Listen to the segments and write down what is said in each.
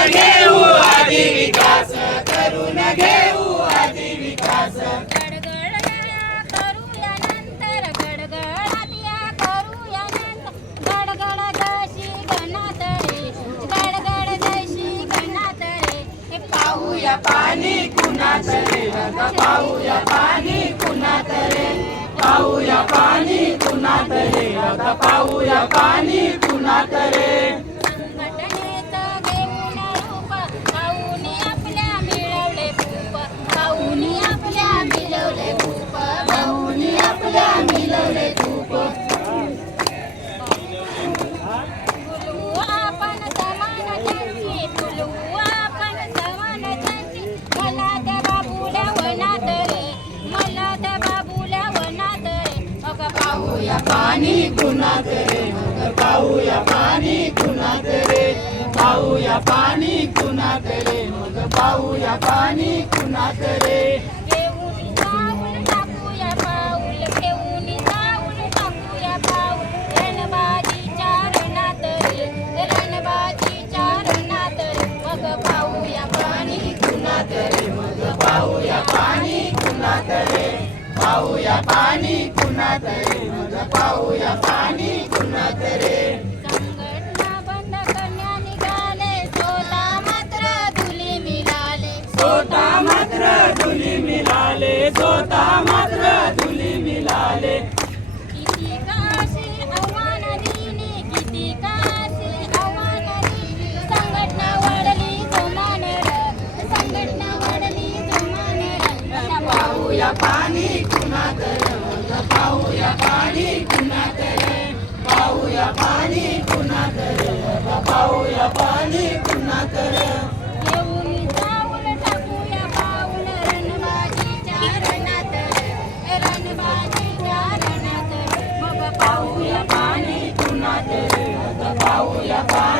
आधी विकास करून घेऊ आधी विकास गडगड या नंतर गडगड पाणी कुणात रे अगं पाहूया पाणी कुणात रे पाहूया पाणी कुणात रे पाहूया पाणी कुणात रे पाहूया पाणी कुणात रे? पाहूया पाणी कुणात रे? पाहूया पाणी कुणात रे? मग पाहूया पाणी कुणात रे? घेऊन जाऊन टाकूया पाऊल रणात रे मग पाहूया पाणी कुणात रे? पाहूया पाणी कुणात रे पाहूया पाणी कुणात रे मग पाहूया पाणी कुणात रे संघटना बंद करण्या निघाले स्वतः मात्र धुली मिळाले. स्वतः मात्र धुली मिळाले स्वतः पाणी कुणात रे पाहूया पाणी कुणात रे पाहूया पाणी कुणात रे मग पाहूया पाणी कुणात रे येऊन जाऊन टाकूया पाऊल रणबाजीच्या रणात रणबाजीच्या रणात मग पाहूया पाणी कुणात रे मग पाहूया पाणी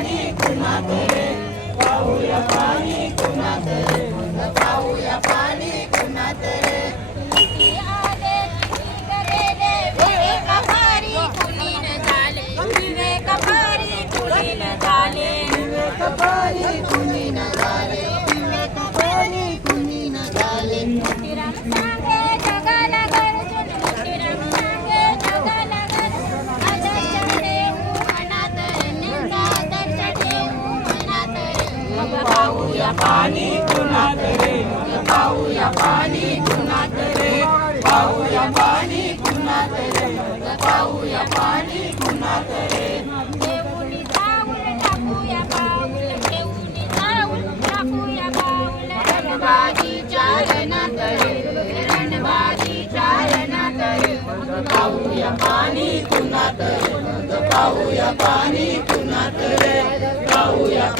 पाणी कुणात रे पाहूया पाणी कुणात रे पाहूया पाणी कुणात रे पाहूया पाणी कुणात रे पाहूया पाणी कुणात रे पाहूया पाणी कुणात रे पाहूया